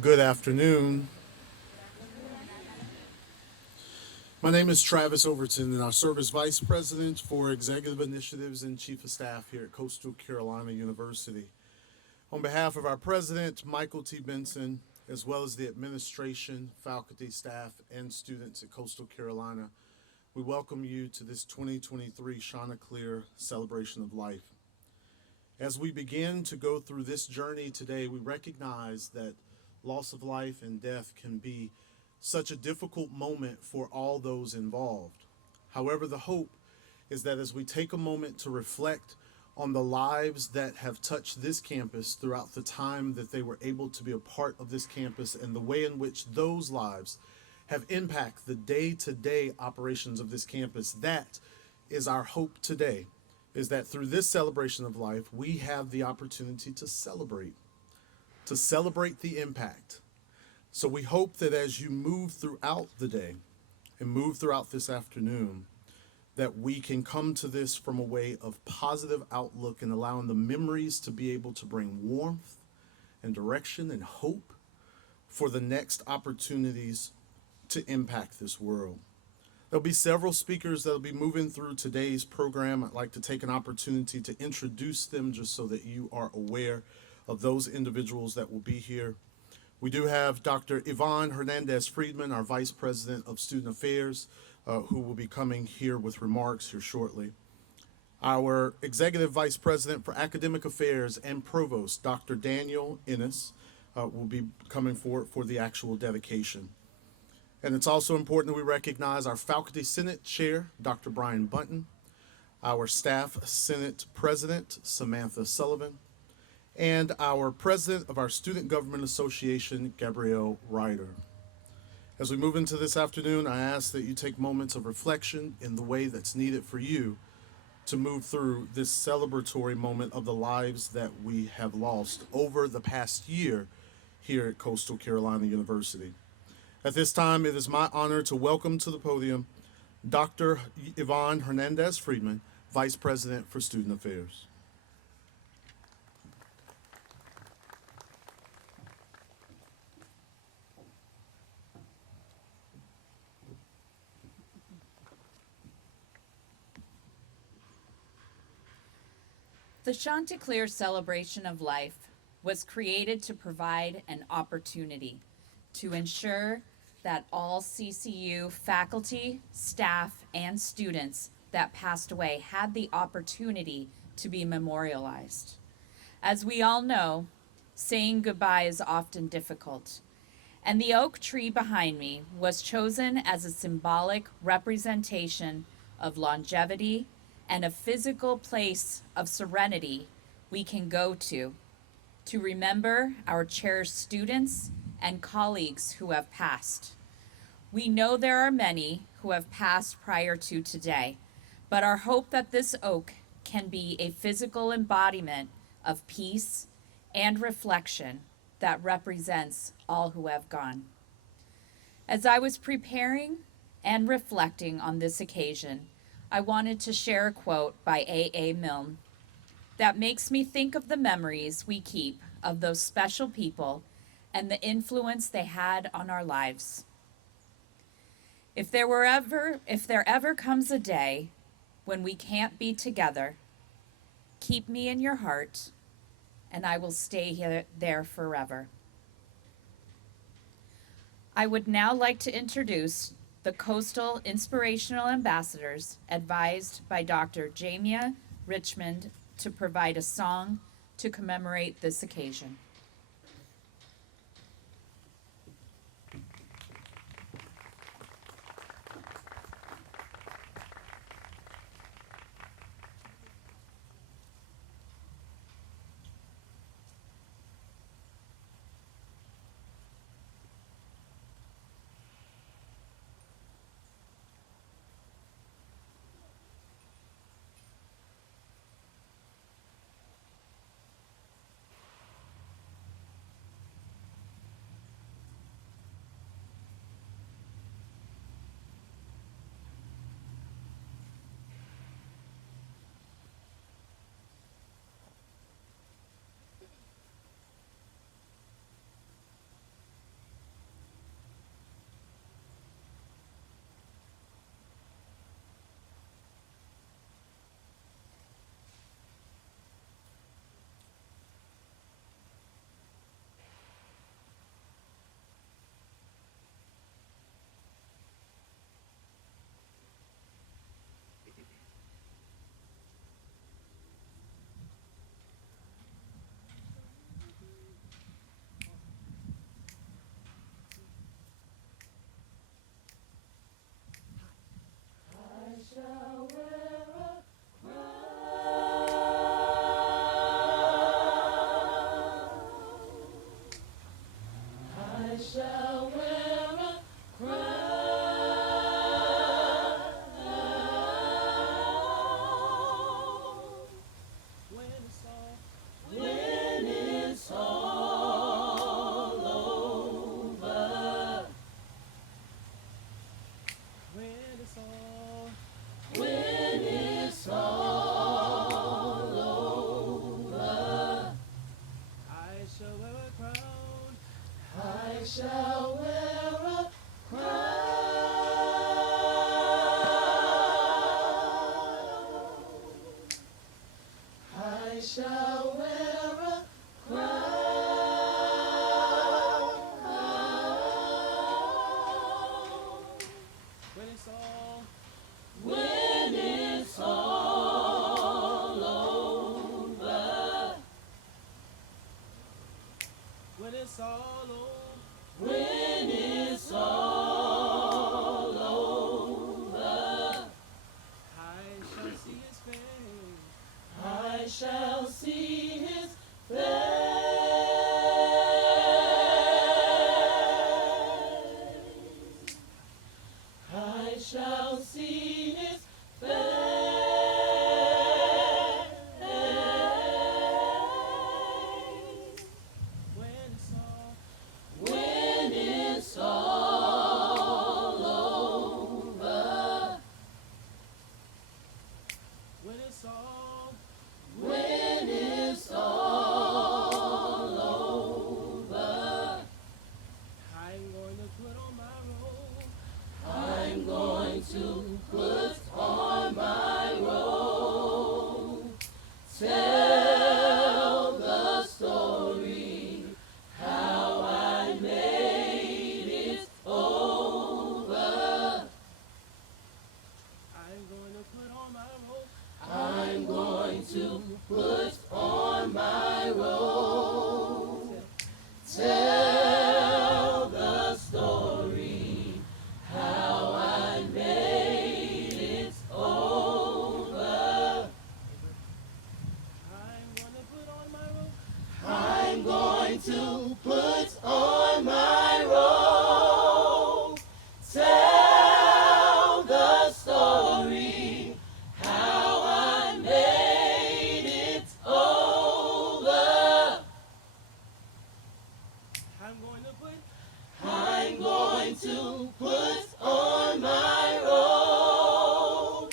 Good afternoon. My name is Travis Overton, and I serve as Vice President for Executive Initiatives and Chief of Staff here at Coastal Carolina University. On behalf of our President, Michael T. Benson, as well as the administration, faculty, staff, and students at Coastal Carolina, we welcome you to this 2023 Chanticleer Celebration of Life. As we begin to go through this journey today, we recognize that loss of life and death can be such a difficult moment for all those involved. However, the hope is that as we take a moment to reflect on the lives that have touched this campus throughout the time that they were able to be a part of this campus and the way in which those lives have impacted the day-to-day operations of this campus, that is our hope today, is that through this celebration of life, we have the opportunity to celebrate the impact. So we hope that as you move throughout the day and move throughout this afternoon, that we can come to this from a way of positive outlook and allowing the memories to be able to bring warmth and direction and hope for the next opportunities to impact this world. There'll be several speakers that'll be moving through today's program. I'd like to take an opportunity to introduce them just so that you are aware of those individuals that will be here. We do have Dr. Yvonne Hernandez-Friedman, our Vice President of Student Affairs, who will be coming here with remarks here shortly. Our Executive Vice President for Academic Affairs and Provost, Dr. Daniel Innes, will be coming forward for the actual dedication. And it's also important that we recognize our Faculty Senate Chair, Dr. Brian Bunton, our Staff Senate President, Samantha Sullivan, and our President of our Student Government Association, Gabrielle Ryder. As we move into this afternoon, I ask that you take moments of reflection in the way that's needed for you to move through this celebratory moment of the lives that we have lost over the past year here at Coastal Carolina University. At this time, it is my honor to welcome to the podium Dr. Yvonne Hernandez-Friedman, Vice President for Student Affairs. The Chanticleer Celebration of Life was created to provide an opportunity to ensure that all CCU faculty, staff, and students that passed away had the opportunity to be memorialized. As we all know, saying goodbye is often difficult, and the oak tree behind me was chosen as a symbolic representation of longevity and a physical place of serenity we can go to remember our cherished students and colleagues who have passed. We know there are many who have passed prior to today, but our hope that this oak can be a physical embodiment of peace and reflection that represents all who have gone. As I was preparing and reflecting on this occasion, I wanted to share a quote by A.A. Milne that makes me think of the memories we keep of those special people and the influence they had on our lives. If there ever comes a day when we can't be together, keep me in your heart, and I will stay there forever. I would now like to introduce the Coastal Inspirational Ambassadors, advised by Dr. Jamia Richmond, to provide a song to commemorate this occasion. shall wear a crown. When it's all over. When it's all over. When it's all over. I shall see his face. I shall see his face. I shall see his face. When it's all over. When it's all over. I'm going to put on my robe. I'm going to put on my robe. Tell the story how I made it over. I'm going to put on my robe. I'm going to put on my robe. Tell the story how I made it over. I'm going to put on my robe. I'm going to put on my robe. Tell the story how I made it over. I'm going to put on my robe.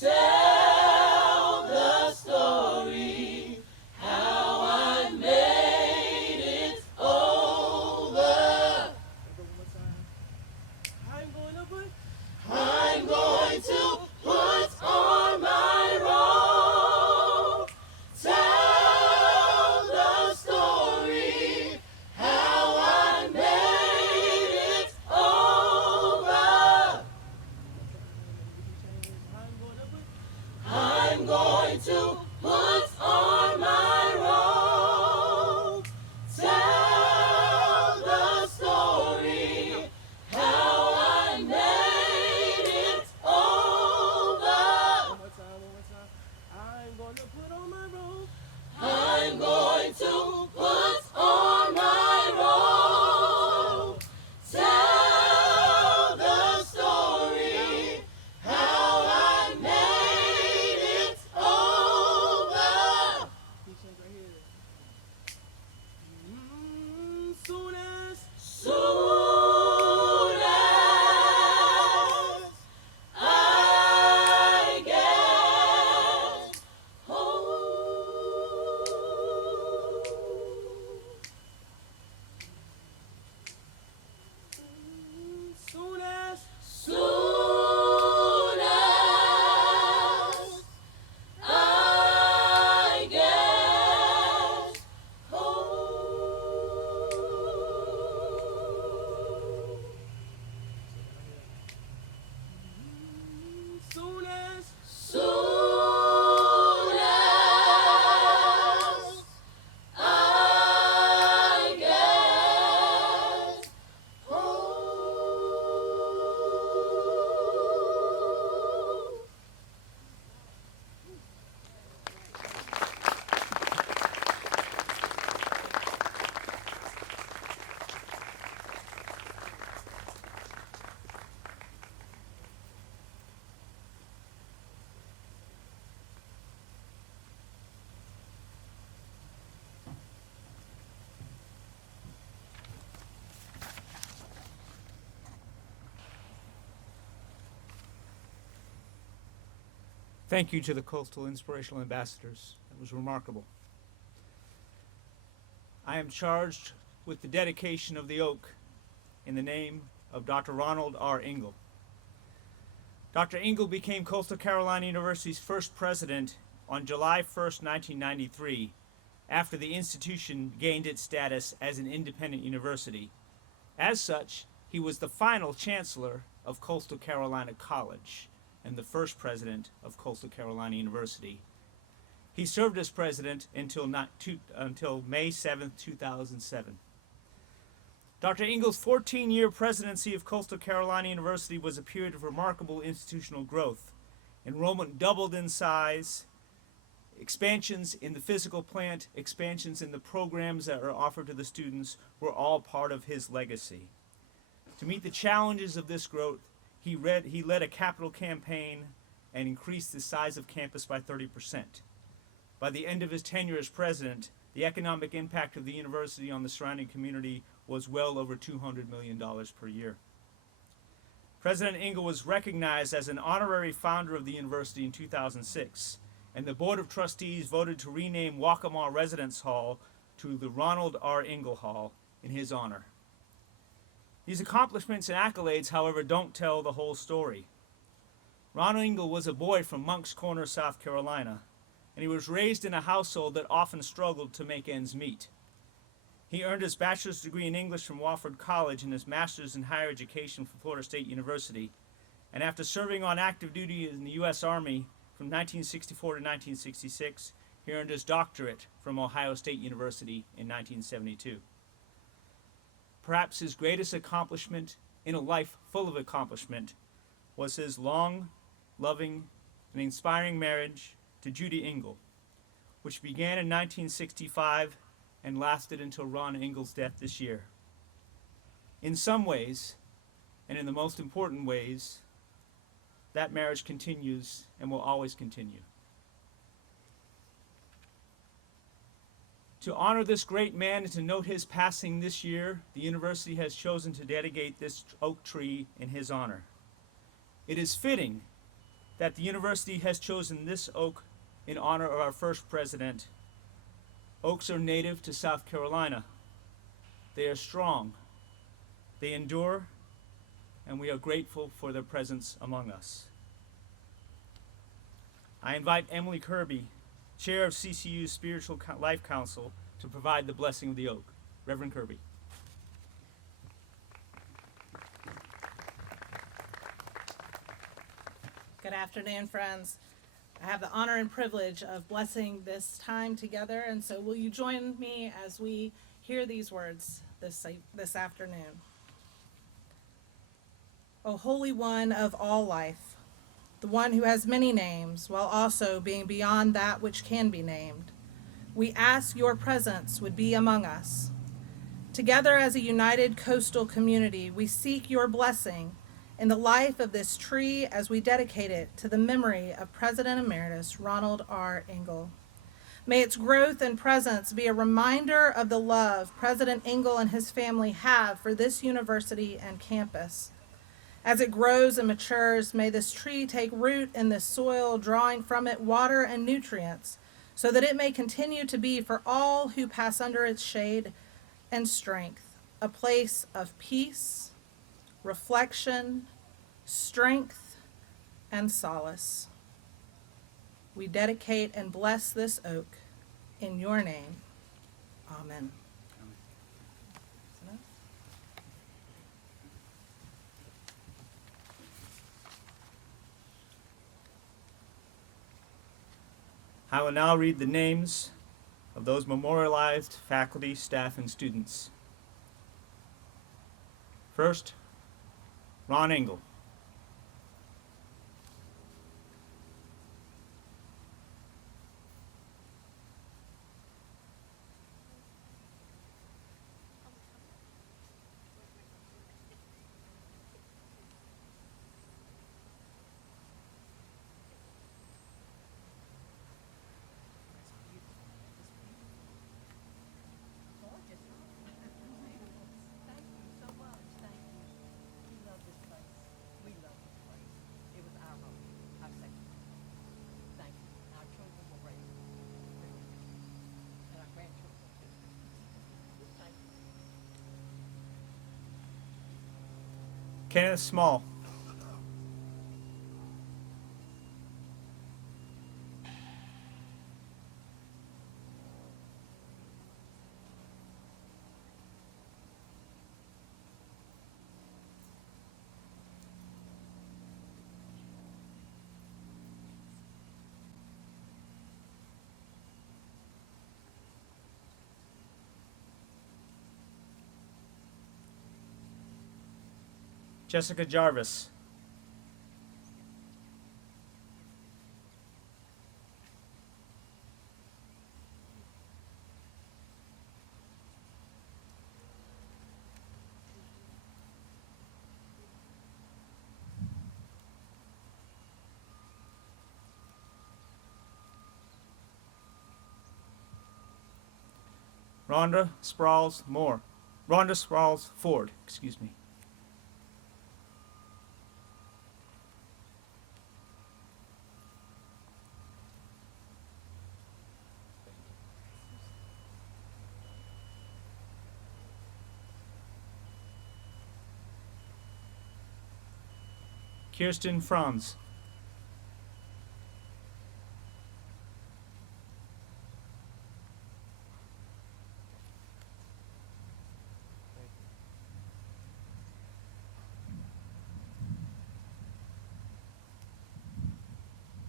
Tell the story how I made it over. I'm going to put on my robe. Tell the story how I made it over. I'm going to put on my robe. Tell the story how I made it over. One more time. I'm going to put on my robe. I'm going to put on my robe. Tell the story how I made it over. Right here. Soon as I get home. Soon as I get home. Soon as I get home. Thank you to the Coastal Inspirational Ambassadors. It was remarkable. I am charged with the dedication of the oak in the name of Dr. Ronald R. Engel. Dr. Engel became Coastal Carolina University's first president on July 1st, 1993, after the institution gained its status as an independent university. As such, he was the final chancellor of Coastal Carolina College and the first president of Coastal Carolina University. He served as president until May 7, 2007. Dr. Engle's 14-year presidency of Coastal Carolina University was a period of remarkable institutional growth. Enrollment doubled in size. Expansions in the physical plant, expansions in the programs that are offered to the students were all part of his legacy. To meet the challenges of this growth, he led a capital campaign and increased the size of campus by 30%. By the end of his tenure as president, the economic impact of the university on the surrounding community was well over $200 million per year. President Engle was recognized as an honorary founder of the university in 2006, and the Board of Trustees voted to rename Waccamaw Residence Hall to the Ronald R. Engle Hall in his honor. These accomplishments and accolades, however, don't tell the whole story. Ronald Engle was a boy from Moncks Corner, South Carolina, and he was raised in a household that often struggled to make ends meet. He earned his bachelor's degree in English from Wofford College and his master's in higher education from Florida State University, and after serving on active duty in the U.S. Army from 1964 to 1966, he earned his doctorate from Ohio State University in 1972. Perhaps his greatest accomplishment in a life full of accomplishment was his long, loving, and inspiring marriage to Judy Engle, which began in 1965 and lasted until Ron Engle's death this year. In some ways, and in the most important ways, that marriage continues and will always continue. To honor this great man and to note his passing this year, the university has chosen to dedicate this oak tree in his honor. It is fitting that the university has chosen this oak in honor of our first president. Oaks are native to South Carolina. They are strong, they endure, and we are grateful for their presence among us. I invite Emily Kirby, Chair of CCU's Spiritual Life Council, to provide the blessing of the oak. Reverend Kirby. Good afternoon, friends. I have the honor and privilege of blessing this time together, and so will you join me as we hear these words this afternoon? O Holy One of all life, the one who has many names while also being beyond that which can be named, we ask your presence would be among us. Together as a united coastal community, we seek your blessing in the life of this tree as we dedicate it to the memory of President Emeritus Ronald R. Engle. May its growth and presence be a reminder of the love President Engle and his family have for this university and campus. As it grows and matures, may this tree take root in this soil, drawing from it water and nutrients, so that it may continue to be for all who pass under its shade and strength, a place of peace, reflection, strength, and solace. We dedicate and bless this oak in your name. Amen. I will now read the names of those memorialized faculty, staff, and students. First, Ron Engle. Kenneth Small. Jessica Jarvis. Rhonda Sprouls Ford, excuse me. Kirsten Franz.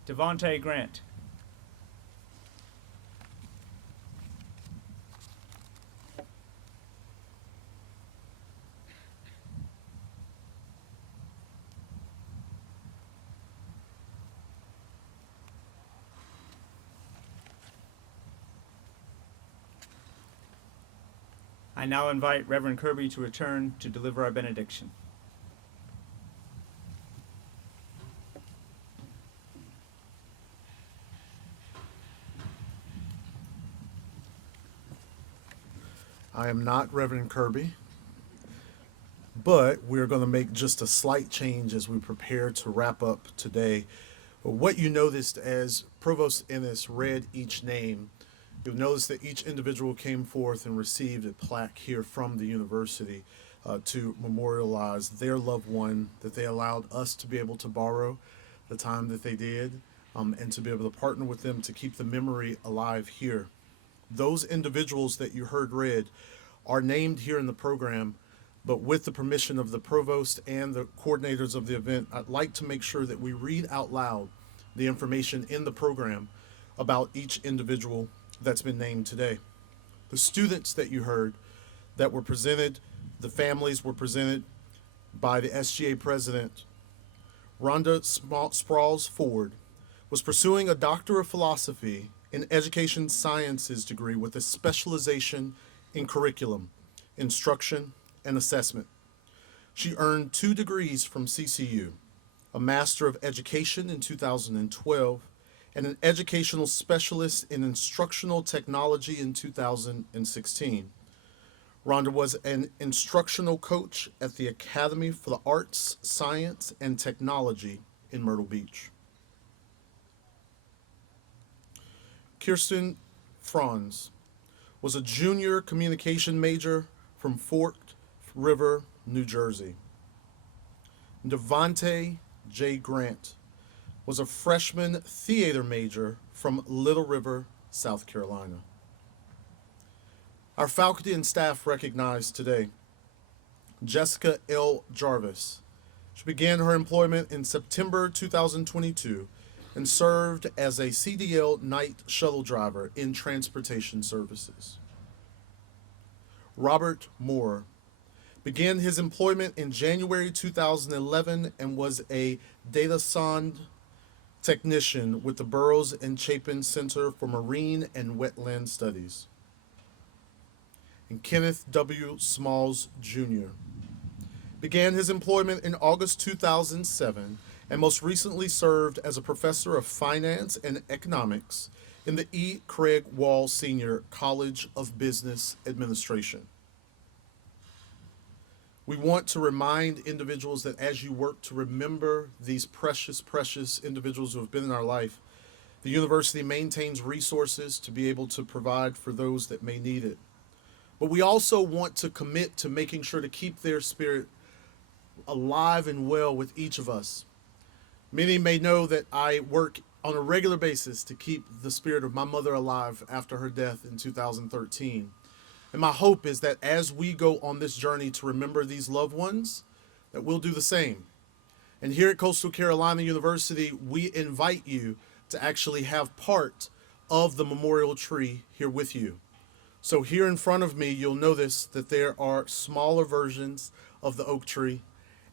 Devontae Grant. I now invite Reverend Kirby to return to deliver our benediction. I am not Reverend Kirby, but we're going to make just a slight change as we prepare to wrap up today. But what you noticed as Provost Ennis read each name, you'll notice that each individual came forth and received a plaque here from the university to memorialize their loved one that they allowed us to be able to borrow the time that they did, and to be able to partner with them to keep the memory alive here. Those individuals that you heard read are named here in the program, but with the permission of the provost and the coordinators of the event, I'd like to make sure that we read out loud the information in the program about each individual that's been named today. The students that you heard that were presented, the families were presented by the SGA president. Rhonda Sprouls Ford was pursuing a Doctor of Philosophy in Education Sciences degree with a specialization in curriculum, instruction, and assessment. She earned 2 degrees from CCU, a Master of Education in 2012, and an Educational Specialist in Instructional Technology in 2016. Rhonda was an instructional coach at the Academy for the Arts, Science, and Technology in Myrtle Beach. Kirsten Franz was a junior communication major from Fort River, New Jersey. Devontae J. Grant was a freshman theater major from Little River, South Carolina. Our faculty and staff recognized today Jessica L. Jarvis. She began her employment in September 2022 and served as a CDL night shuttle driver in transportation services. Robert Moore began his employment in January 2011 and was a data sound technician with the Burroughs and Chapin Center for Marine and Wetland Studies. And Kenneth W. Smalls Jr. began his employment in August 2007 and most recently served as a professor of finance and economics in the E. Craig Wall Senior College of Business Administration. We want to remind individuals that as you work to remember these precious, precious individuals who have been in our life, the university maintains resources to be able to provide for those that may need it. But we also want to commit to making sure to keep their spirit alive and well with each of us. Many may know that I work on a regular basis to keep the spirit of my mother alive after her death in 2013. And my hope is that as we go on this journey to remember these loved ones, that we'll do the same. And here at Coastal Carolina University, we invite you to actually have part of the memorial tree here with you. So here in front of me, you'll notice that there are smaller versions of the oak tree,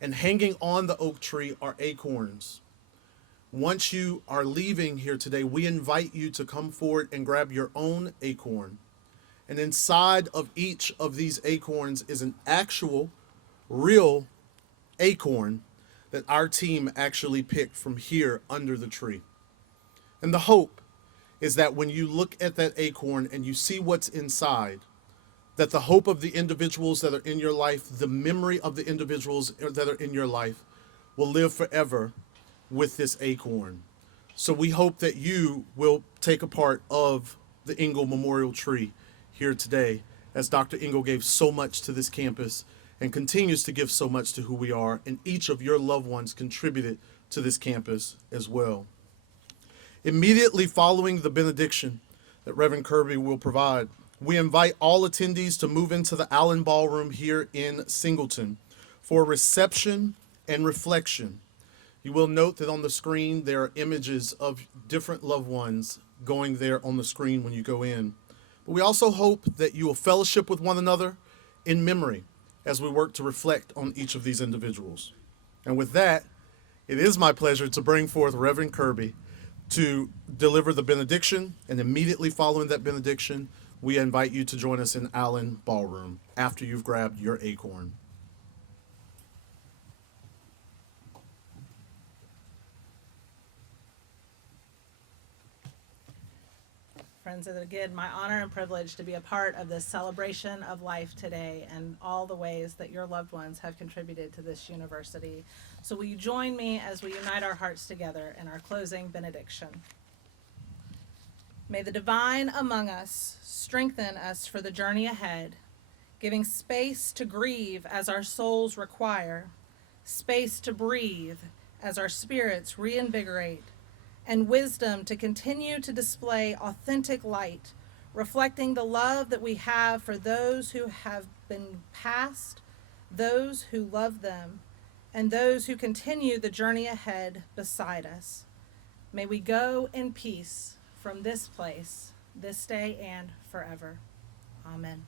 And hanging on the oak tree are acorns. Once you are leaving here today, we invite you to come forward and grab your own acorn. And inside of each of these acorns is an actual, real acorn that our team actually picked from here under the tree. And the hope is that when you look at that acorn and you see what's inside, that the hope of the individuals that are in your life, the memory of the individuals that are in your life will live forever with this acorn. So we hope that you will take a part of the Ingle Memorial Tree here today, as Dr. Ingle gave so much to this campus and continues to give so much to who we are, and each of your loved ones contributed to this campus as well. Immediately following the benediction that Reverend Kirby will provide, we invite all attendees to move into the Allen Ballroom here in Singleton for reception and reflection. You will note that on the screen there are images of different loved ones going there on the screen when you go in. But we also hope that you will fellowship with one another in memory as we work to reflect on each of these individuals. And with that, it is my pleasure to bring forth Reverend Kirby to deliver the benediction, and immediately following that benediction, we invite you to join us in Allen Ballroom after you've grabbed your acorn. Friends, it is again my honor and privilege to be a part of this celebration of life today and all the ways that your loved ones have contributed to this university. So will you join me as we unite our hearts together in our closing benediction? May the divine among us strengthen us for the journey ahead, giving space to grieve as our souls require, space to breathe as our spirits reinvigorate, and wisdom to continue to display authentic light, reflecting the love that we have for those who have been past, those who love them, and those who continue the journey ahead beside us. May we go in peace from this place, this day and forever. Amen.